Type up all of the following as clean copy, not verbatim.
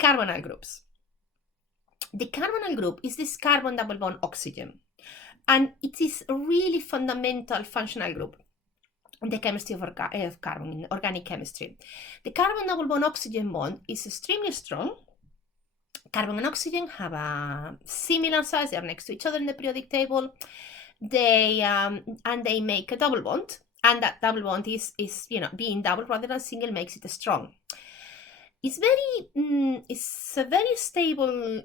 carbonyl groups. The carbonyl group is this carbon double bond oxygen, and it is a really fundamental functional group in the chemistry of carbon, in organic chemistry. The carbon double bond oxygen bond is extremely strong. Carbon and oxygen have a similar size, they're next to each other in the periodic table. They make a double bond, and that double bond is being double rather than single makes it strong. It's a very stable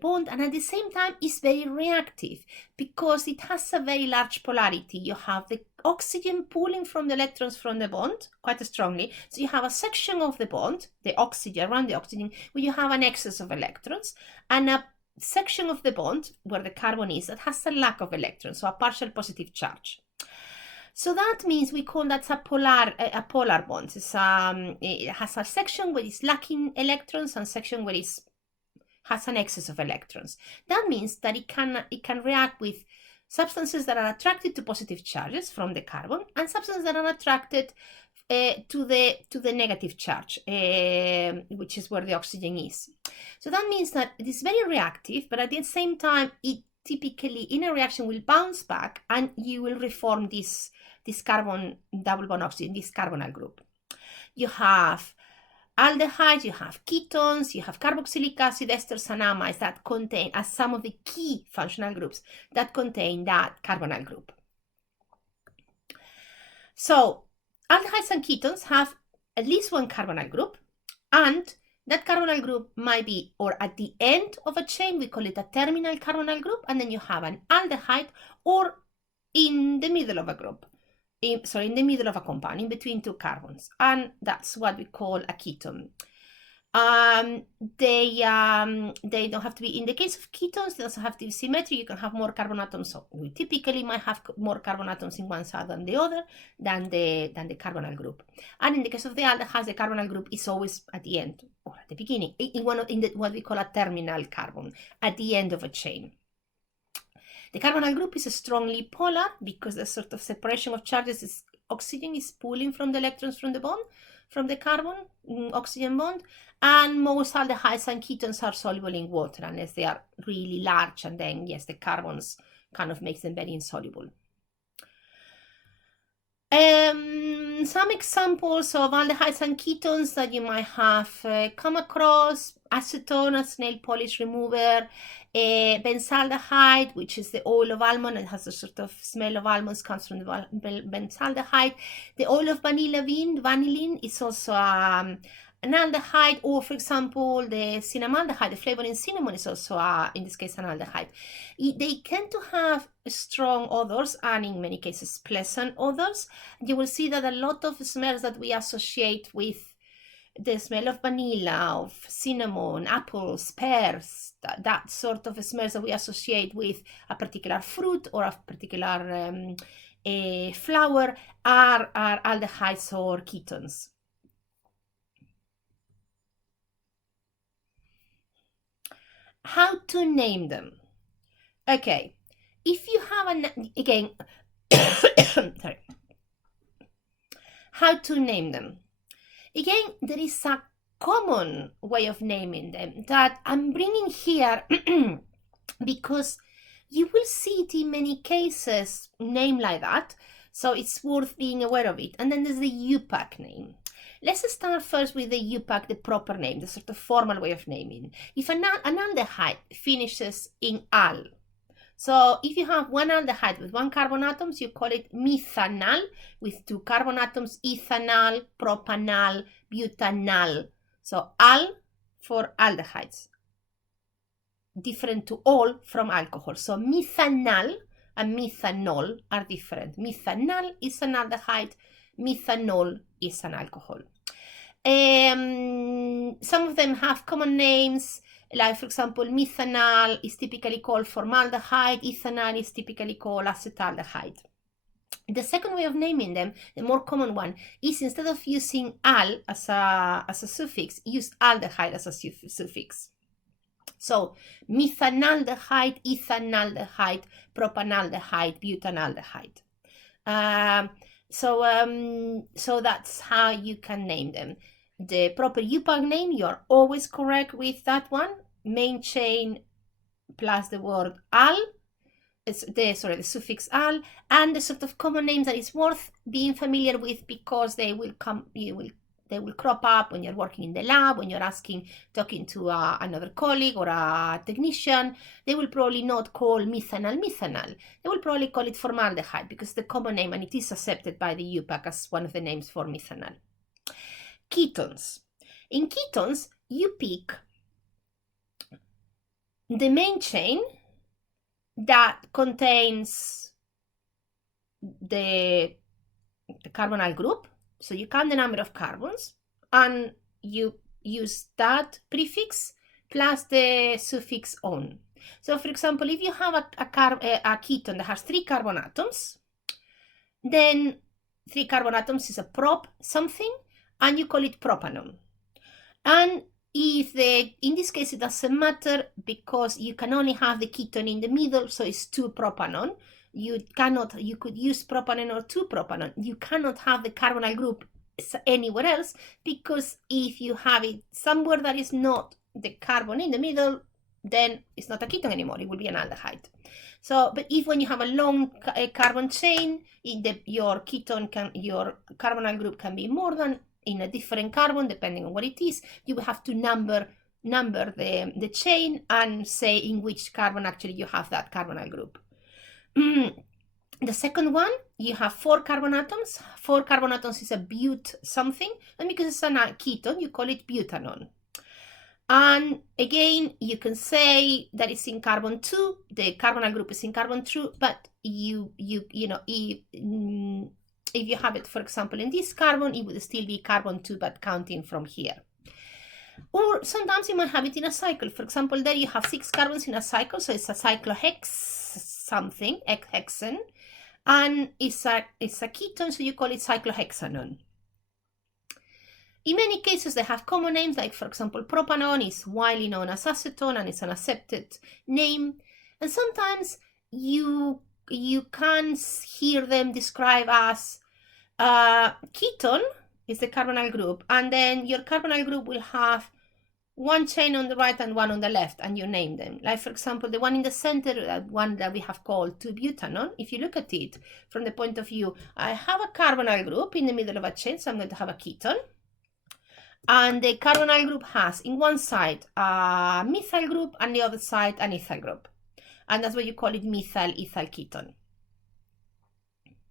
bond, and at the same time it's very reactive because it has a very large polarity. You have the oxygen pulling from the electrons from the bond quite strongly, so you have a section of the bond, the oxygen, around the oxygen, where you have an excess of electrons, and a section of the bond where the carbon is that has a lack of electrons, so a partial positive charge. So that means we call that a polar bond. It has a section where it's lacking electrons and a section where it has an excess of electrons. That means that it can react with substances that are attracted to positive charges from the carbon and substances that are attracted to the negative charge, which is where the oxygen is. So that means that it is very reactive, but at the same time, it typically in a reaction will bounce back and you will reform this carbon double bond oxygen, this carbonyl group. You have aldehydes, you have ketones, you have carboxylic acid, esters, and amides that contain, as some of the key functional groups that contain that carbonyl group. So aldehydes and ketones have at least one carbonyl group, and that carbonyl group might be or at the end of a chain, we call it a terminal carbonyl group, and then you have an aldehyde, or in the middle of a group. In the middle of a compound, in between two carbons, and that's what we call a ketone. They don't have to be, in the case of ketones, they also have to be symmetric. You can have more carbon atoms, so we typically might have more carbon atoms in one side than the other, than the carbonyl group. And in the case of the aldehydes, the carbonyl group is always at the end or at the beginning, in what we call a terminal carbon, at the end of a chain. The carbonyl group is strongly polar because the sort of separation of charges is oxygen is pulling from the electrons from the bond, from the carbon oxygen bond, and most aldehydes and ketones are soluble in water unless they are really large, and then yes, the carbons kind of makes them very insoluble. Some examples of aldehydes and ketones that you might have come across: acetone as nail polish remover, benzaldehyde, which is the oil of almond and has a sort of smell of almonds, comes from the benzaldehyde. The oil of vanillin is also an aldehyde, or for example, the cinnamaldehyde, the flavor in cinnamon, is also, in this case, an aldehyde. They tend to have strong odors and in many cases pleasant odors. You will see that a lot of smells that we associate with the smell of vanilla, of cinnamon, apples, pears, that sort of smells that we associate with a particular fruit or a particular flower are aldehydes or ketones. How to name them? Okay, if you have again, sorry. How to name them? Again, there is a common way of naming them that I'm bringing here because you will see it in many cases named like that, so it's worth being aware of it. And then there's the UPAC name. Let's start first with the UPAC, the proper name, the sort of formal way of naming. If an aldehyde finishes in al, so if you have one aldehyde with one carbon atoms, you call it methanal, with two carbon atoms, ethanal, propanal, butanal. So al for aldehydes, different to all from alcohol. So methanal and methanol are different. Methanal is an aldehyde, methanol is an alcohol. Some of them have common names, like for example, methanal is typically called formaldehyde, ethanal is typically called acetaldehyde. The second way of naming them, the more common one, is instead of using al as a suffix, use aldehyde as a suffix. So methanaldehyde, ethanaldehyde, propanaldehyde, butanaldehyde. So that's how you can name them. the proper UPAC name, you're always correct with that one. Main chain plus the word al, the suffix al, and the sort of common names that is worth being familiar with, because they will crop up when you're working in the lab, when you're talking to another colleague or a technician. They will probably not call methanol. They will probably call it formaldehyde, because the common name, and it is accepted by the UPAC as one of the names for methanol. Ketones. In ketones, you pick the main chain that contains the carbonyl group. So you count the number of carbons and you use that prefix plus the suffix on. So for example, if you have a ketone that has 3 carbon atoms, then 3 carbon atoms is a prop something, and you call it propanone. And in this case, it doesn't matter, because you can only have the ketone in the middle, so it's 2-propanone. You could use propanone or 2-propanone. You cannot have the carbonyl group anywhere else, because if you have it somewhere that is not the carbon in the middle, then it's not a ketone anymore. It will be an aldehyde. So, but if when you have a long carbon chain, your carbonyl group can be more than in a different carbon, depending on what it is. You will have to number the chain and say in which carbon actually you have that carbonyl group. The second one, you have 4 carbon atoms. 4 carbon atoms is a but something, and because it's a ketone, you call it butanone. And again, you can say that it's in carbon 2, the carbonyl group is in carbon 2, but if you have it, for example, in this carbon, it would still be carbon 2, but counting from here. Or sometimes you might have it in a cycle. For example, there you have 6 carbons in a cycle, so it's a cyclohex something, hexane, and it's a ketone, so you call it cyclohexanone. In many cases, they have common names, like for example, propanone is widely known as acetone, and it's an accepted name. And sometimes you can hear them described as ketone is the carbonyl group, and then your carbonyl group will have one chain on the right and one on the left, and you name them. Like for example, the one in the center, one that we have called 2-butanone. If you look at it from the point of view, I have a carbonyl group in the middle of a chain, so I'm going to have a ketone. And the carbonyl group has in one side a methyl group and the other side an ethyl group. And that's why you call it methyl ethyl ketone.